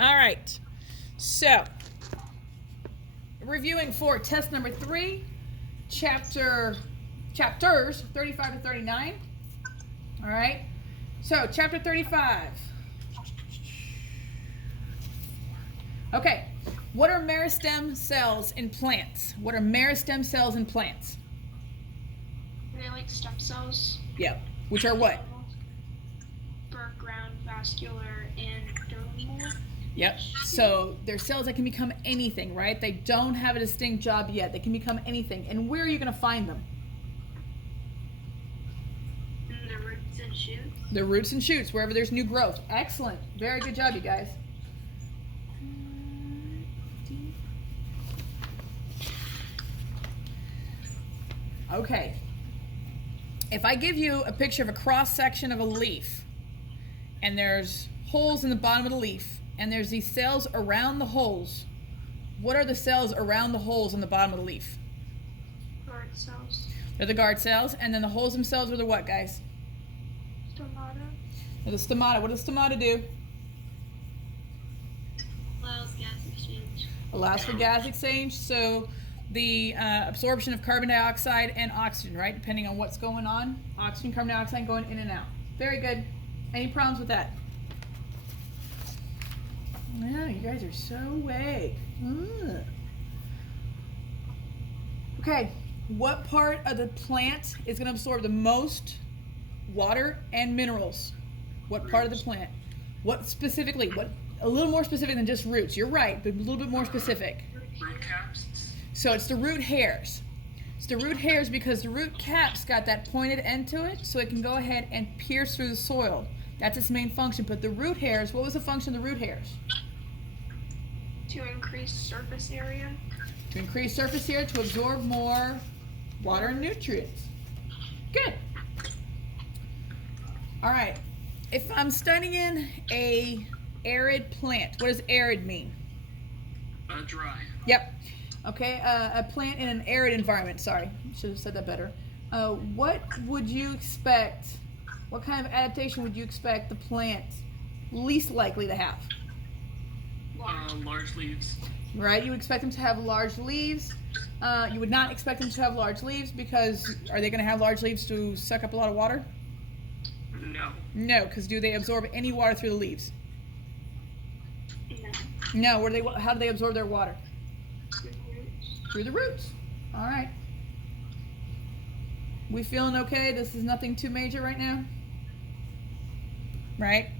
All right. So, reviewing for test number 3, chapters 35 to 39. All right. So, chapter 35. Okay. What are meristem cells in plants? What are meristem cells in plants? Are they like stem cells? Yep. Which are what? Ground, vascular, and dermal. Yep. So they're cells that can become anything, right? They don't have a distinct job yet. They can become anything. And where are you going to find them? In the roots and shoots. The roots and shoots, wherever there's new growth. Excellent. Very good job, you guys. Okay. If I give you a picture of a cross section of a leaf, and there's holes in the bottom of the leaf, and there's these cells around the holes, what are the cells around the holes in the bottom of the leaf? Guard cells. They're the guard cells, and then the holes themselves are the what, guys? Stomata. They're the stomata. What does stomata do? Allows gas exchange. Allows for gas exchange, so the absorption of carbon dioxide and oxygen, right? Depending on what's going on. Oxygen, carbon dioxide going in and out. Very good. Any problems with that? No, you guys are so awake. Okay, what part of the plant is going to absorb the most water and minerals? What part of the plant? What specifically? What? A little more specific than just roots. You're right, but a little bit more specific. Root caps. So it's the root hairs. It's the root hairs because the root cap's got that pointed end to it, so it can go ahead and pierce through the soil. That's its main function. But the root hairs, what was the function of the root hairs? To increase surface area. To increase surface area, to absorb more water and nutrients. Good. All right. If I'm studying a arid plant, what does arid mean? Dry. Yep. Okay, a plant in an arid environment. Sorry, should have said that better. What would you expect? What kind of adaptation would you expect the plant least likely to have? Large leaves. Right, you expect them to have large leaves. You would not expect them to have large leaves because are they going to have large leaves to suck up a lot of water? No. No, because do they absorb any water through the leaves? No. No. How do they absorb their water? Through the roots. All right. We feeling okay? This is nothing too major right now? Right?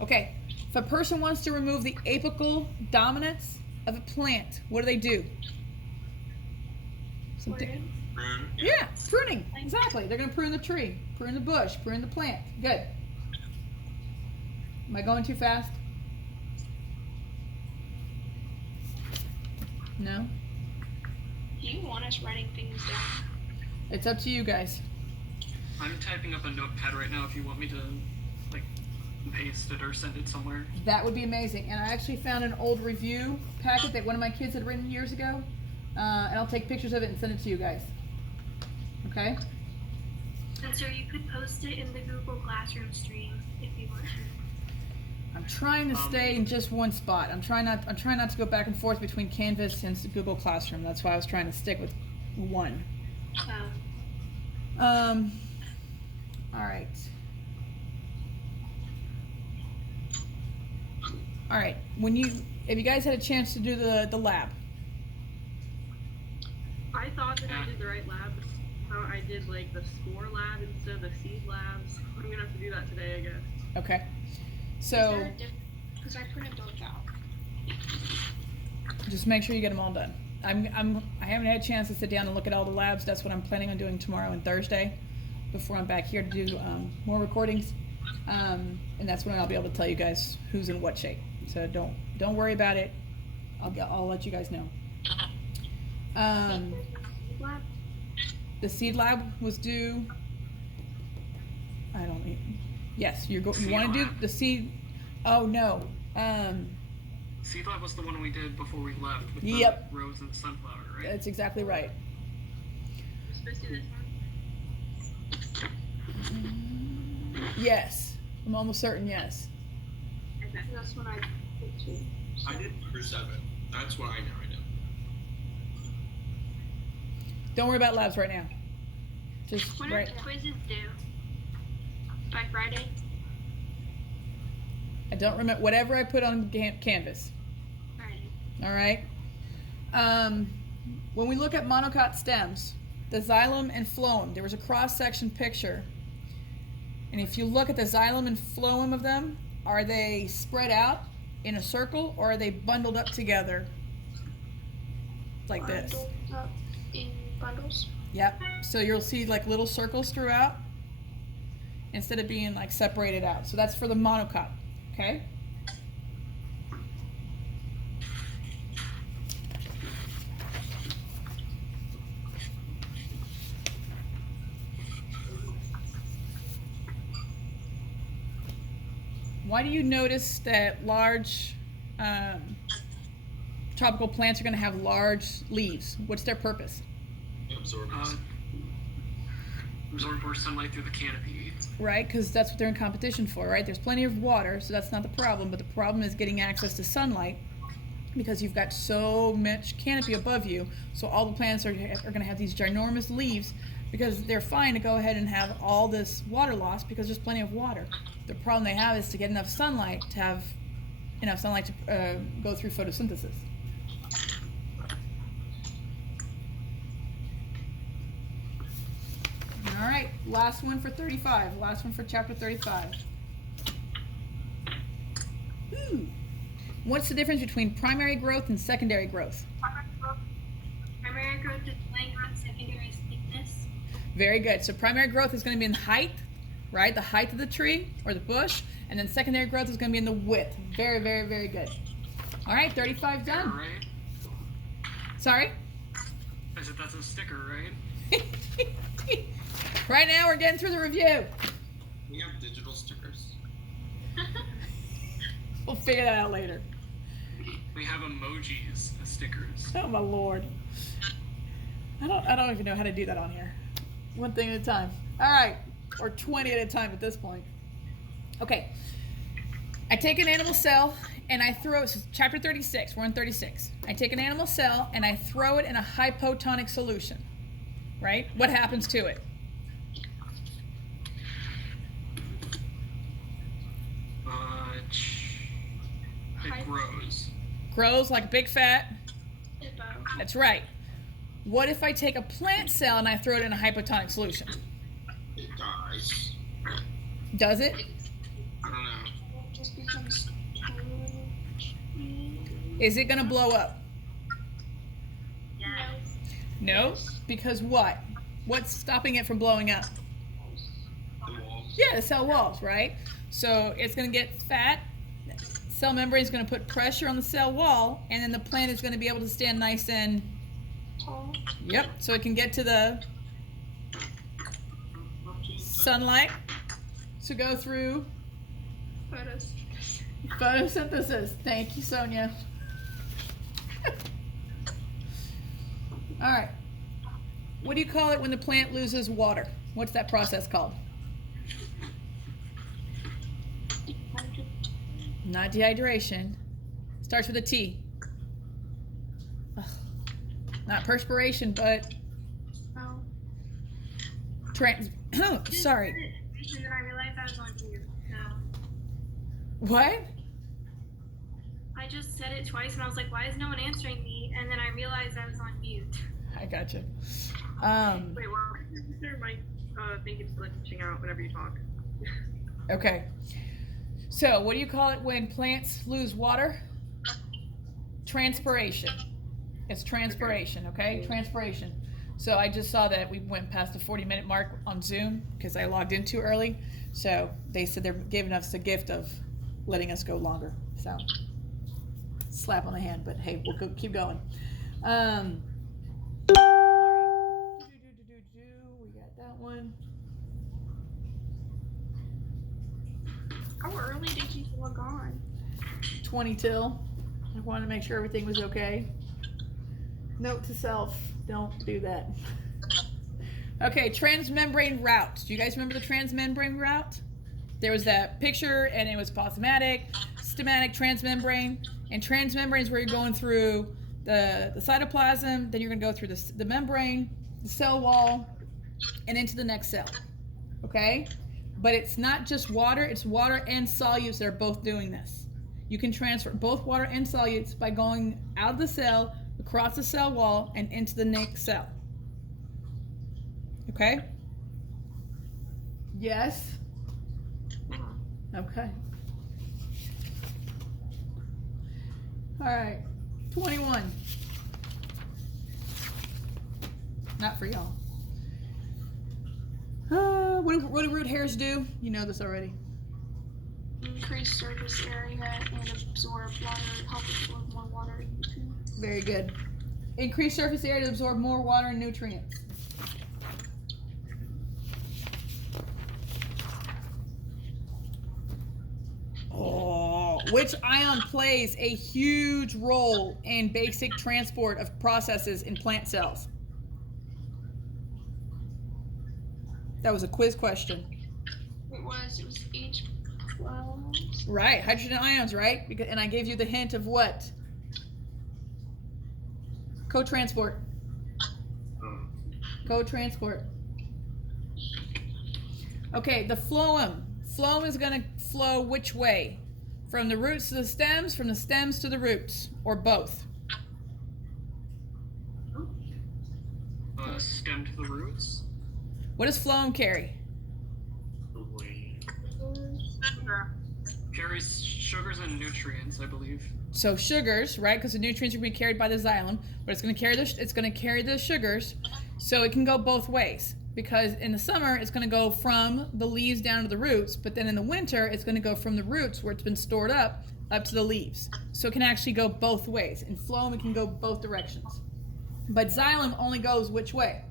Okay. If a person wants to remove the apical dominance of a plant, what do? Something. Prune. Yeah, pruning. Exactly. They're going to prune the tree, prune the bush, prune the plant. Good. Am I going too fast? No? Do you want us writing things down? It's up to you guys. I'm typing up a notepad right now if you want me to, like, paste it or send it somewhere. That would be amazing. And I actually found an old review packet that one of my kids had written years ago. And I'll take pictures of it and send it to you guys. Okay? And so you could post it in the Google Classroom stream if you want to. I'm trying to stay in just one spot. I'm trying not to go back and forth between Canvas and Google Classroom. That's why I was trying to stick with one. Oh. All right. All right. Have you guys had a chance to do the lab? I thought that I did the right lab. How I did like the spore lab instead of the seed labs. I'm gonna have to do that today, I guess. Okay. So Because I printed those out. just make sure you get them all done. I haven't had a chance to sit down and look at all the labs. That's what I'm planning on doing tomorrow and Thursday, before I'm back here to do more recordings. And that's when I'll be able to tell you guys who's in what shape. So don't worry about it. I'll let you guys know. The seed lab was due. I don't even. Yes, you want to do the seed. Oh no. Seed lab was the one we did before we left with Yep. the rose and sunflower, right? That's exactly right. We're supposed to do this one? Yes, I'm almost certain. Yes. Okay. That's what I did too. I did number 7. That's what I know I did. Don't worry about labs right now. Just When are right. the quizzes due? By Friday? I don't remember whatever I put on Canvas. Friday. All right. When we look at monocot stems, the xylem and phloem, there was a cross-section picture. And if you look at the xylem and phloem of them, are they spread out in a circle or are they bundled up together like this? Bundled up in bundles. Yep. So you'll see like little circles throughout instead of being like separated out. So that's for the monocot. Okay? Why do you notice that large tropical plants are going to have large leaves? What's their purpose? Absorbers. Absorb more sunlight through the canopy. Right, because that's what they're in competition for, right? There's plenty of water, so that's not the problem, but the problem is getting access to sunlight because you've got so much canopy above you, so all the plants are going to have these ginormous leaves because they're fine to go ahead and have all this water loss because there's plenty of water. The problem they have is to get enough sunlight to have enough sunlight to go through photosynthesis. All right, last one for 35. Last one for chapter 35. Ooh. What's the difference between primary growth and secondary growth? Primary growth is length and secondary is thickness. Very good. So primary growth is going to be in height, right? The height of the tree or the bush. And then secondary growth is going to be in the width. Very, very, very good. All right, 35 done. Right? Sorry? I said that's a sticker, right? Right now we're getting through the review. We have digital stickers. We'll figure that out later. We have emojis as stickers. Oh my lord. I don't even know how to do that on here. One thing at a time. All right. Or 20 at a time at this point. Okay. I take an animal cell and I throw it, chapter 36, we're on 36. I take an animal cell and I throw it in a hypotonic solution. Right? What happens to it? It grows. Grows like a big fat. Hippo. That's right. What if I take a plant cell and I throw it in a hypotonic solution? It dies. Does it? I don't know. It just becomes Is it going to blow up? yes. No. Because what? What's stopping it from blowing up? The walls. Yeah, the cell walls, right? So it's going to get fat. Cell membrane is going to put pressure on the cell wall, and then the plant is going to be able to stand nice and Tall. yep. So it can get to the sunlight to go through photosynthesis. Thank you, Sonia. All right. What do you call it when the plant loses water? What's that process called? Not dehydration. Starts with a T. Ugh. Not perspiration, but Oh. sorry. And then I realized I was on mute. No. What? I just said it twice and I was like, why is no one answering me? And then I realized I was on mute. I gotcha. Wait, well, your mic thing keeps glitching out whenever you talk. Okay. So, what do you call it when plants lose water? Transpiration. It's transpiration, okay? Transpiration. So I just saw that we went past the 40-minute mark on Zoom because I logged in too early. So they said they're giving us the gift of letting us go longer. So slap on the hand, but hey, we'll keep going. All right. We got that one. How early did you log on? 20 till. I wanted to make sure everything was okay. Note to self, don't do that. Okay, transmembrane route. Do you guys remember the transmembrane route? There was that picture and it was aposematic, stemmatic, transmembrane. And transmembrane is where you're going through the cytoplasm, then you're going to go through the membrane, the cell wall, and into the next cell. Okay? But it's not just water, it's water and solutes that are both doing this. You can transfer both water and solutes by going out of the cell, across the cell wall, and into the next cell. Okay? Yes? Okay. All right. 21. Not for y'all. What do root hairs do? You know this already. Increase surface area and absorb water, help absorb more water and nutrients. Very good. Increase surface area to absorb more water and nutrients. Oh, which ion plays a huge role in basic transport of processes in plant cells? That was a quiz question. It was H12. Right, hydrogen ions, right? And I gave you the hint of what? Co-transport. Co-transport. Okay, the phloem. Phloem is going to flow which way? From the roots to the stems, from the stems to the roots, or both? Stem to the roots. What does phloem carry? Carries sugars and nutrients, I believe. So sugars, right? Because the nutrients are going to be carried by the xylem, but it's going to carry the sugars, so it can go both ways. Because in the summer, it's going to go from the leaves down to the roots, but then in the winter, it's going to go from the roots where it's been stored up to the leaves. So it can actually go both ways. In phloem, it can go both directions. But xylem only goes which way?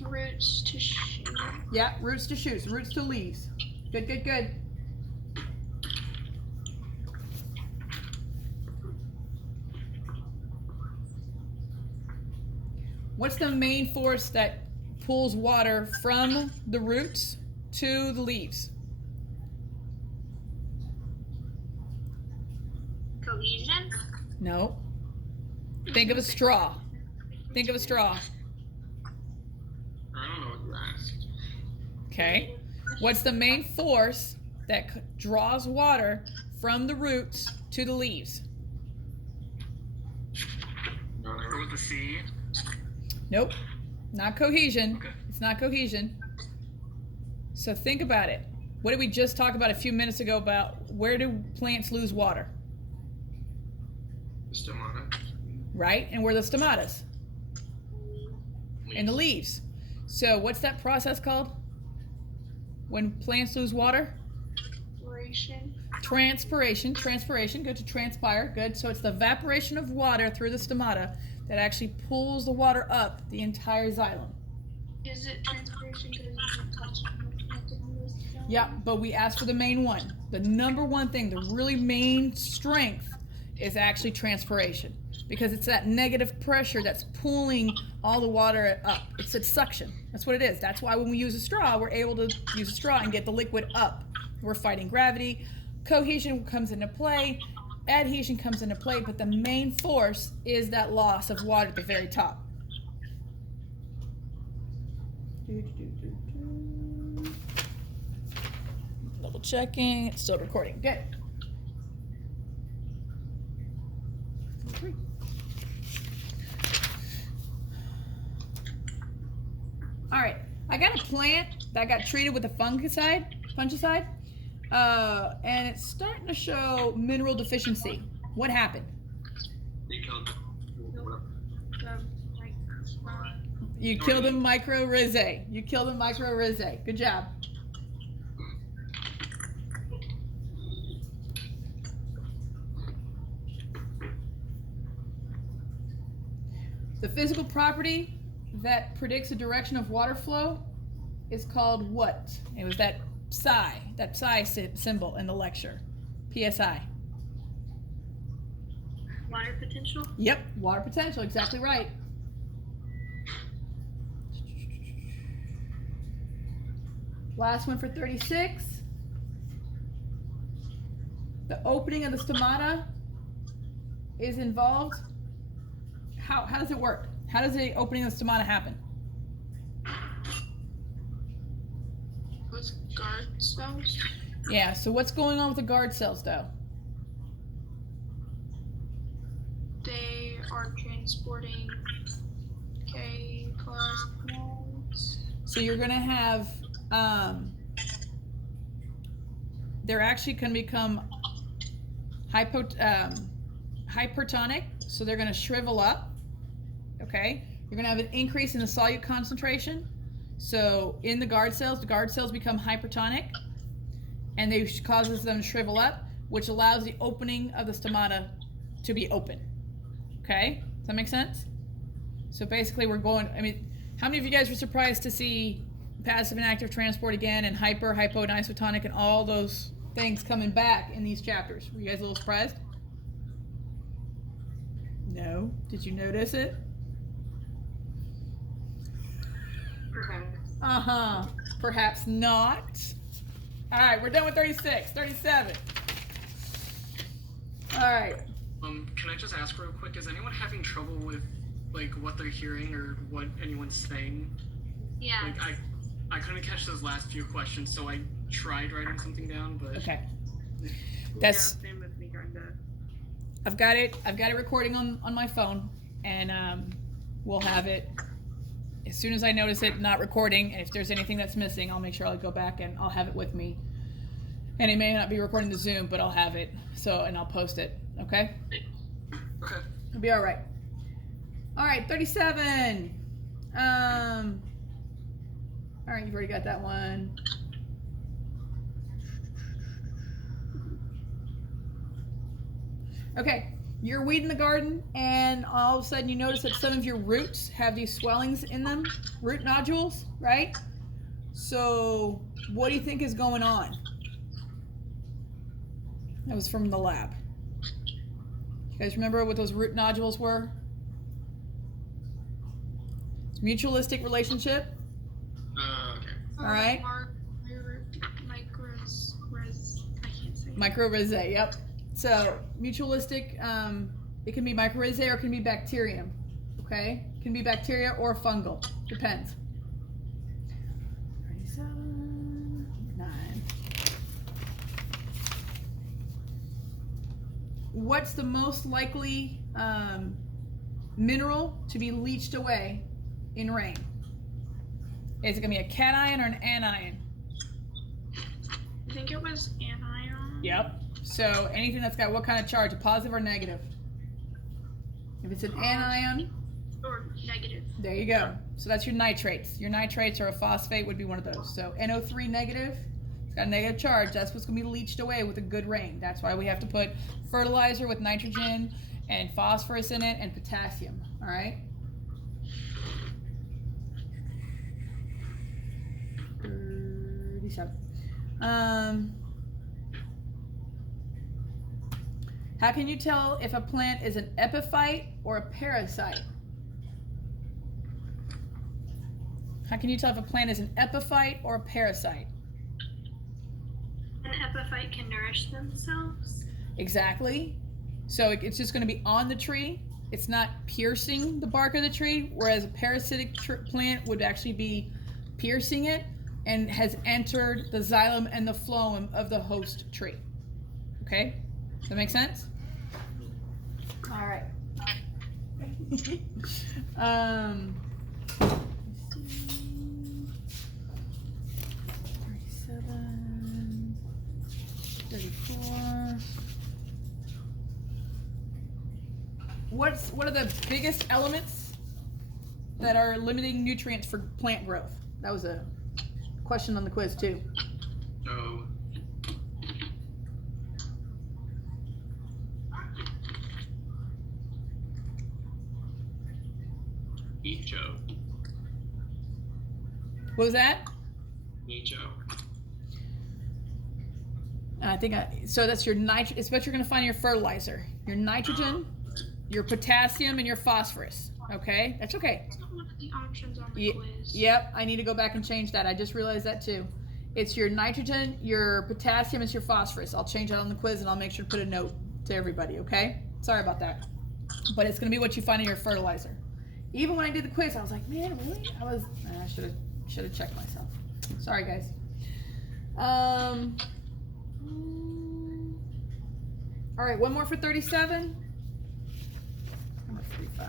Roots to shoot. Yeah, roots to shoots, roots to leaves. Good, good, good. What's the main force that pulls water from the roots to the leaves? Cohesion? No. Think of a straw. Think of a straw. I don't know what you asked. Okay. What's the main force that draws water from the roots to the leaves? No, Or with the C. Nope. Not cohesion. Okay. It's not cohesion. So think about it. What did we just talk about a few minutes ago about where do plants lose water? Stomata. Right? And where are the stomatas? In the leaves. So what's that process called? When plants lose water? Transpiration. Transpiration. Good, to transpire. Good. So it's the evaporation of water through the stomata that actually pulls the water up the entire xylem. Is it transpiration because you touch it? Yeah, but we asked for the main one. The number one thing, the really main strength is actually transpiration, because it's that negative pressure that's pulling all the water up. It's a suction. That's what it is. That's why when we use a straw, we're able to use a straw and get the liquid up. We're fighting gravity. Cohesion comes into play. Adhesion comes into play, but the main force is that loss of water at the very top. Double checking. It's still recording. Good. All right, I got a plant that got treated with a fungicide, and it's starting to show mineral deficiency. What happened? They killed You killed a mycorrhizae. You killed a mycorrhizae. Good job. The physical property that predicts the direction of water flow is called what? It was that psi symbol in the lecture. PSI. Water potential? Yep, water potential, exactly right. Last one for 36. the opening of the stomata is involved. How does it work? How does the opening of the stomata happen? With guard cells. Yeah, so what's going on with the guard cells though? They are transporting K plus moles. So you're gonna have, they're actually gonna become hypertonic, so they're gonna shrivel up, okay? You're gonna have an increase in the solute concentration. So in the guard cells become hypertonic, and they causes them to shrivel up, which allows the opening of the stomata to be open. Okay, does that make sense? So basically we're going, I mean, how many of you guys were surprised to see passive and active transport again, and hypo, and isotonic, and all those things coming back in these chapters? Were you guys a little surprised? No? Did you notice it? Perhaps. Perhaps not. All right, we're done with 36, 37. All right. Can I just ask real quick, is anyone having trouble with, like, what they're hearing or what anyone's saying? Yeah. Like, I couldn't catch those last few questions, so I tried writing something down, but... Okay. Yeah, That's, same with me, kinda. I've got it recording on my phone, and we'll have it as soon as I notice it not recording, and if there's anything that's missing, I'll make sure I'll go back and I'll have it with me. And it may not be recording the Zoom, but I'll have it, and I'll post it, okay? Okay. It'll be all right. All right, 37. All right, you've already got that one. Okay, you're weeding the garden, and all of a sudden you notice that some of your roots have these swellings in them, root nodules, right? So what do you think is going on? That was from the lab. You guys remember what those root nodules were? It's mutualistic relationship. Okay. All right. Mycorrhizae, yep. So mutualistic, it can be mycorrhizae or it can be bacterium. Okay? It can be bacteria or fungal. Depends. 37, 9. What's the most likely mineral to be leached away in rain? Is it going to be a cation or an anion? I think it was anion. Yep. So anything that's got what kind of charge, a positive or negative? If it's an anion, Or negative. there you go. So that's your nitrates. Your nitrates or a phosphate would be one of those. So NO3 negative, it's got a negative charge. That's what's going to be leached away with a good rain. That's why we have to put fertilizer with nitrogen and phosphorus in it and potassium. All right? 37. How can you tell if a plant is an epiphyte or a parasite? How can you tell if a plant is an epiphyte or a parasite? An epiphyte can nourish themselves. Exactly. So it's just going to be on the tree. It's not piercing the bark of the tree, whereas a parasitic plant would actually be piercing it and has entered the xylem and the phloem of the host tree. Okay? Does that make sense? All right. 37, 34. What are the biggest elements that are limiting nutrients for plant growth? That was a question on the quiz too. So, Nicho. What was that? Nicho. So that's your nitrogen. It's what you're going to find in your fertilizer. Your nitrogen, your potassium, and your phosphorus. Okay, that's okay. That's not one of the options on the quiz. Yep, I need to go back and change that. I just realized that too. It's your nitrogen, your potassium, it's your phosphorus. I'll change that on the quiz and I'll make sure to put a note to everybody, okay? Sorry about that. But it's gonna be what you find in your fertilizer. Even when I did the quiz, I was like, man, really? I should have checked myself. Sorry, guys. All right, one more for 37. Number 45.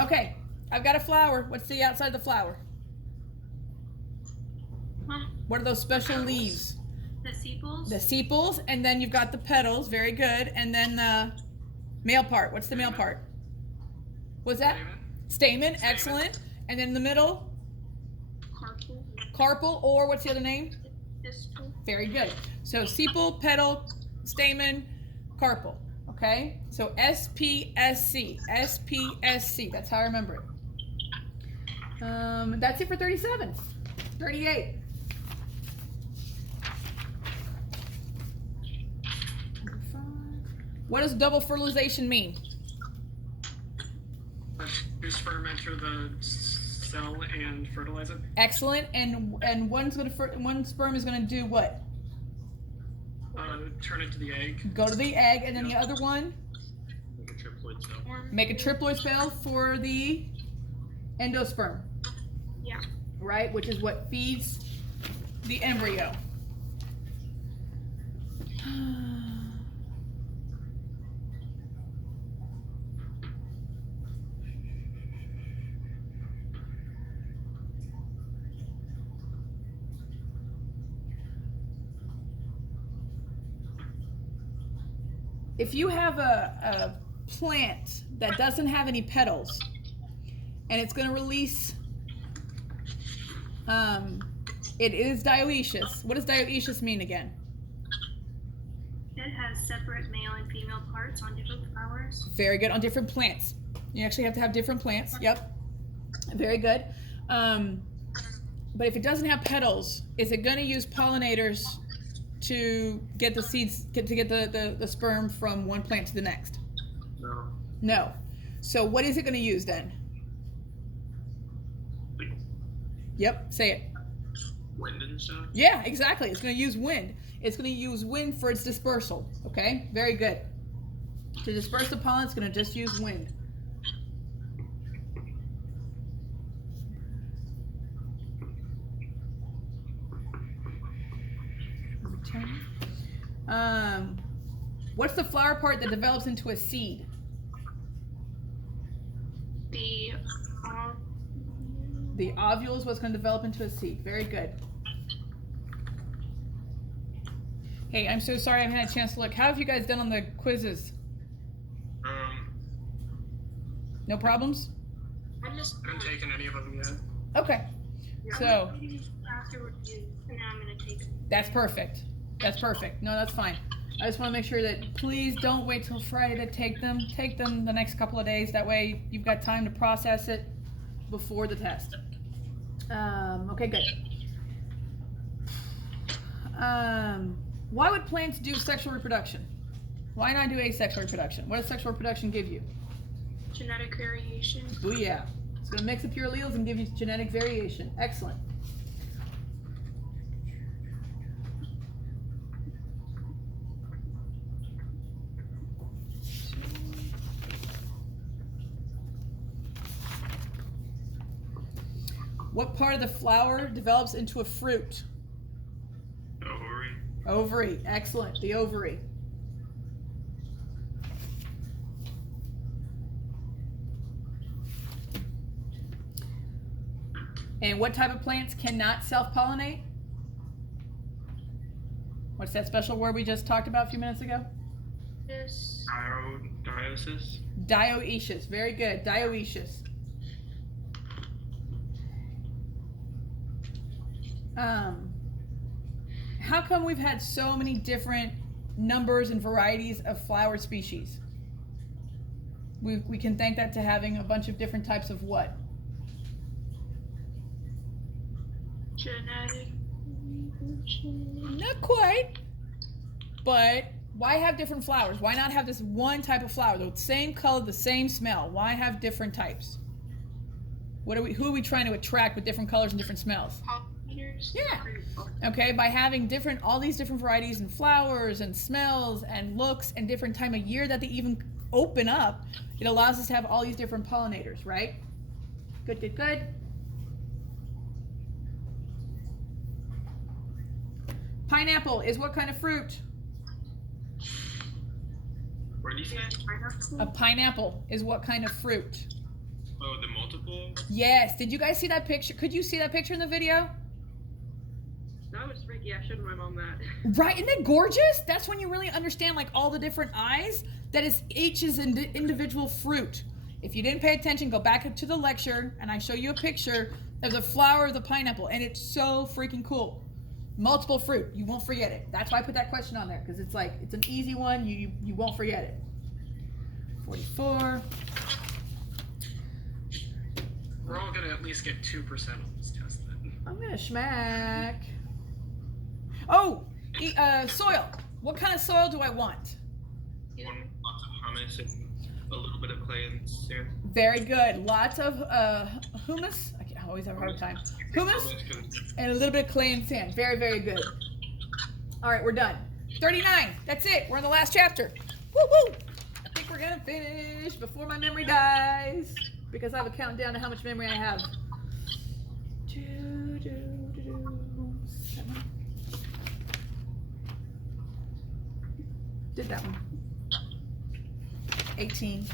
Okay, I've got a flower. What's the outside of the flower? What are those special leaves? The sepals. The sepals, and then you've got the petals. Very good. And then the male part. What's the male part? What's that? Stamen. Excellent. And then the middle? Carpel. Carpel, or what's the other name? Pistil. Very good. So sepal, petal, stamen, carpel. Okay? So SPSC. SPSC. That's how I remember it. That's it for 37. 38. What does double fertilization mean? Two sperm enter the cell and fertilize it. Excellent. And one sperm is gonna do what? Turn into the egg. Go to the egg, and then the other one Like a triploid cell. make a triploid cell for the endosperm. Yeah. Right, which is what feeds the embryo. If you have a plant that doesn't have any petals and it's going to release, it is dioecious. What does dioecious mean again? It has separate male and female parts on different flowers. Very good. On different plants. You actually have to have different plants. Yep. Very good. But if it doesn't have petals, is it going to use pollinators to get the seeds, to get the sperm from one plant to the next? No. No. So what is it going to use then? Like Yep. Say it. wind and stuff. Yeah, exactly. It's going to use wind. It's going to use wind for its dispersal. Okay? Very good. To disperse the pollen, it's going to just use wind. What's the flower part that develops into a seed? The The ovule is what's going to develop into a seed. Very good. Hey, I'm so sorry I haven't had a chance to look. How have you guys done on the quizzes? No problems? I just I haven't taken any of them yet. Okay. So, after review, and then I'm gonna take it. that's perfect. That's perfect. No, that's fine. I just want to make sure that please don't wait till Friday to take them. Take them the next couple of days. That way you've got time to process it before the test. Okay, good. Why would plants do sexual reproduction? Why not do asexual reproduction? What does sexual reproduction give you? Genetic variation. Booyah. It's going to mix up your alleles and give you genetic variation. Excellent. What part of the flower develops into a fruit? Ovary. Ovary. Excellent. The ovary. And what type of plants cannot self-pollinate? What's that special word we just talked about a few minutes ago? This. Dioecis. Dioecious. Very good. Dioecious. How come we've had so many different numbers and varieties of flower species? We can thank that to having a bunch of different types of what? Genetic. Not quite. But why have different flowers? Why not have this one type of flower, the same color, the same smell? Why have different types? Who are we trying to attract with different colors and different smells? Pollinators. Yeah. Okay, by having all these different varieties and flowers and smells and looks and different time of year that they even open up, it allows us to have all these different pollinators, right? Good, good, good. Pineapple is what kind of fruit? What did you say? A pineapple is what kind of fruit? Oh, the multiple? Yes. Did you guys see that picture? Could you see that picture in the video? That was freaky. I showed my mom that. Right, isn't it gorgeous? That's when you really understand like all the different eyes. That is each is an individual fruit. If you didn't pay attention, go back to the lecture and I show you a picture of the flower of the pineapple, and it's so freaking cool. Multiple fruit, you won't forget it. That's why I put that question on there, because it's like it's an easy one. You won't forget it. 44. We're all gonna at least get 2% on this test then. I'm gonna schmack. Oh, soil. What kind of soil do I want? Lots of hummus and a little bit of clay and sand. Very good. Lots of humus. I always have a hard time. Humus and a little bit of clay and sand. Very, very good. All right, we're done. 39. That's it. We're in the last chapter. Woo woo. I think we're gonna finish before my memory dies, because I have a countdown to how much memory I have. 7. Did that one. 18.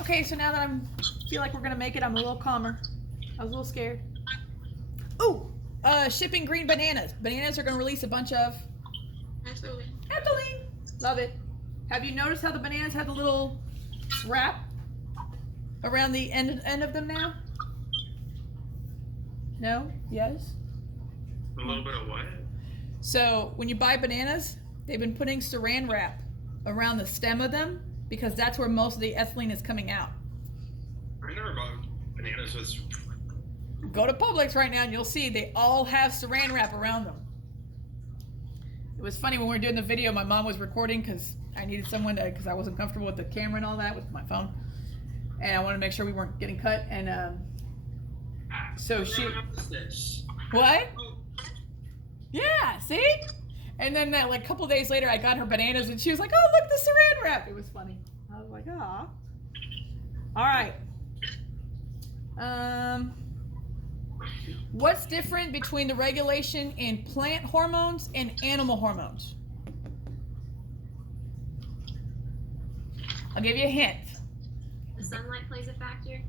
Okay, so now that I feel like we're gonna make it, I'm a little calmer. I was a little scared. Ooh, shipping green bananas. Bananas are gonna release a bunch of ethylene. Love it. Have you noticed how the bananas have the little wrap around the end of them now? No? Yes? A little bit of what? So when you buy bananas, they've been putting saran wrap around the stem of them because that's where most of the ethylene is coming out. I never bought bananas with. Go to Publix right now and you'll see they all have saran wrap around them. It was funny when we were doing the video, my mom was recording because I needed someone to, because I wasn't comfortable with the camera and all that with my phone. And I wanted to make sure we weren't getting cut. And so she... What? Yeah, see? And then that like couple days later, I got her bananas and she was like, oh, look, the saran wrap. It was funny. I was like, ah. All right. What's different between the regulation in plant hormones and animal hormones? I'll give you a hint. The sunlight plays a factor.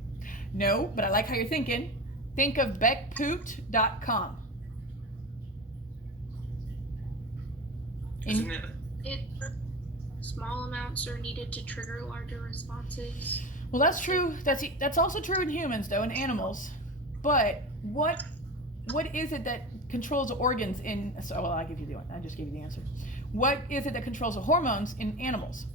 No, but I like how you're thinking. Think of beckpoot.com. Isn't it? Small amounts are needed to trigger larger responses. Well, that's true. That's also true in humans, though, in animals. But what is it that controls the organs in? So, well, I'll give you the one. I just gave you the answer. What is it that controls the hormones in animals?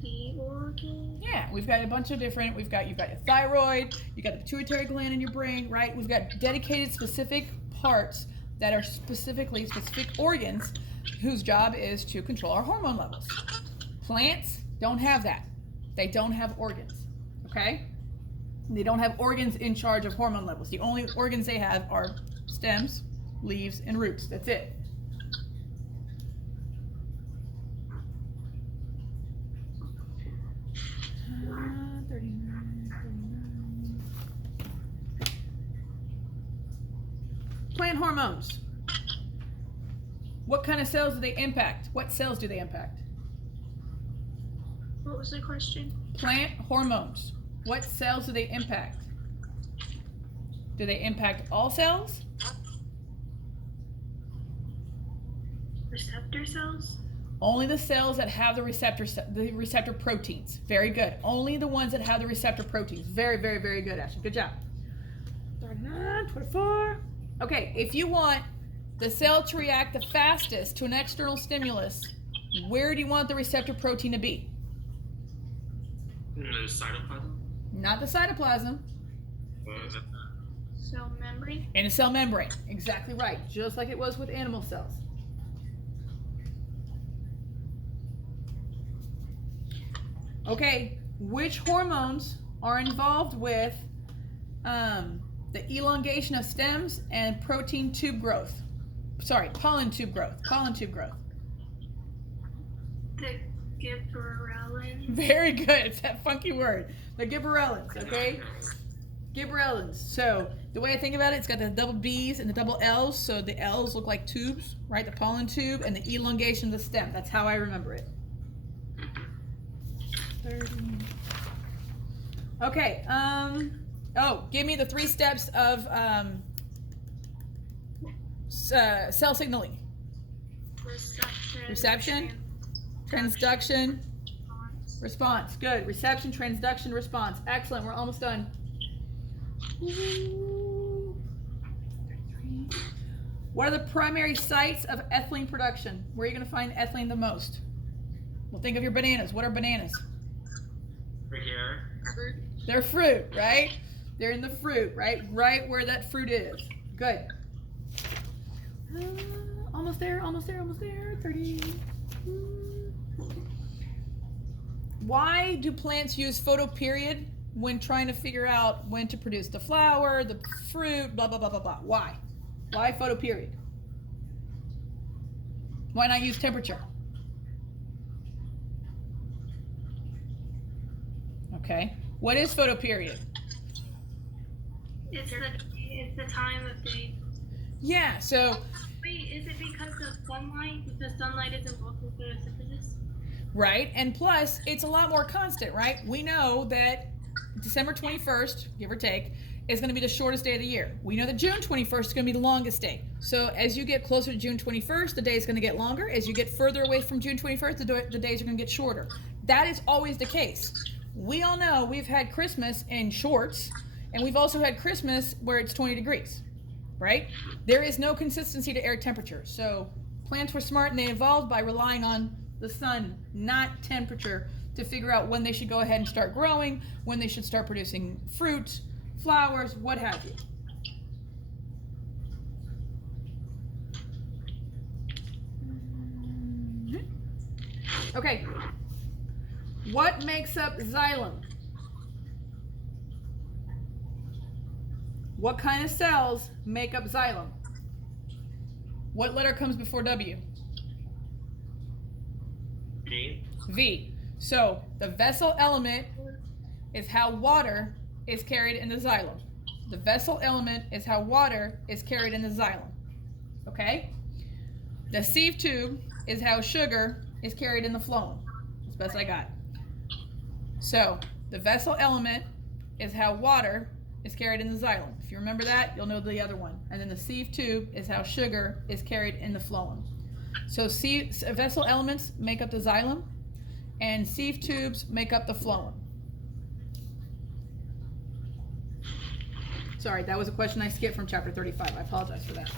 The organ. Yeah, we've got a bunch of different. You've got your thyroid. You got the pituitary gland in your brain, right? We've got dedicated specific parts that are specific organs whose job is to control our hormone levels. Plants don't have that. They don't have organs, okay? They don't have organs in charge of hormone levels. The only organs they have are stems, leaves, and roots. That's it. Plant hormones. What kind of cells do they impact? What cells do they impact? What was the question? Plant hormones. What cells do they impact? Do they impact all cells? Receptor cells? Only the cells that have the receptor proteins. Very good. Only the ones that have the receptor proteins. Very, very, very good, Ashley. Good job. 39, 24. Okay, if you want the cell to react the fastest to an external stimulus, where do you want the receptor protein to be? The cytoplasm? Not the cytoplasm. Cell membrane? In a cell membrane. Exactly right. Just like it was with animal cells. Okay, which hormones are involved with the elongation of stems and protein tube growth. Sorry, pollen tube growth. Pollen tube growth. The gibberellin. Very good. It's that funky word. The gibberellins, okay? Gibberellins. So the way I think about it, it's got the double B's and the double L's. So the L's look like tubes, right? The pollen tube and the elongation of the stem. That's how I remember it. 30. Okay. Give me the 3 steps of cell signaling. Reception, transduction, response. Good. Reception, transduction, response. Excellent. We're almost done. What are the primary sites of ethylene production? Where are you going to find ethylene the most? Well, think of your bananas. What are bananas? Right here. They're fruit, right? They're in the fruit, right? Right where that fruit is. Good. Almost there, almost there, almost there. 30. Why do plants use photoperiod when trying to figure out when to produce the flower, the fruit, blah, blah, blah, blah, blah? Why? Why photoperiod? Why not use temperature? Okay. What is photoperiod? It's the time of day. Yeah, so, Wait, is it because of sunlight? Because sunlight is involved in photosynthesis? right? And plus, it's a lot more constant, right? We know that December 21st, give or take, is going to be the shortest day of the year. We know that June 21st is going to be the longest day. So as you get closer to June 21st, the day is going to get longer. As you get further away from June 21st, the days are going to get shorter. That is always the case. We all know we've had Christmas in shorts, and we've also had Christmas where it's 20 degrees, right? There is no consistency to air temperature. So plants were smart and they evolved by relying on the sun, not temperature, to figure out when they should go ahead and start growing, when they should start producing fruit, flowers, what have you. Okay. What makes up xylem? What kind of cells make up xylem? What letter comes before W? G. V. So the vessel element is how water is carried in the xylem. The vessel element is how water is carried in the xylem. Okay? The sieve tube is how sugar is carried in the phloem. That's the best I got. So the vessel element is how water is carried in the xylem. If you remember that, you'll know the other one. And then the sieve tube is how sugar is carried in the phloem. So vessel elements make up the xylem, and sieve tubes make up the phloem. Sorry, that was a question I skipped from chapter 35. I apologize for that.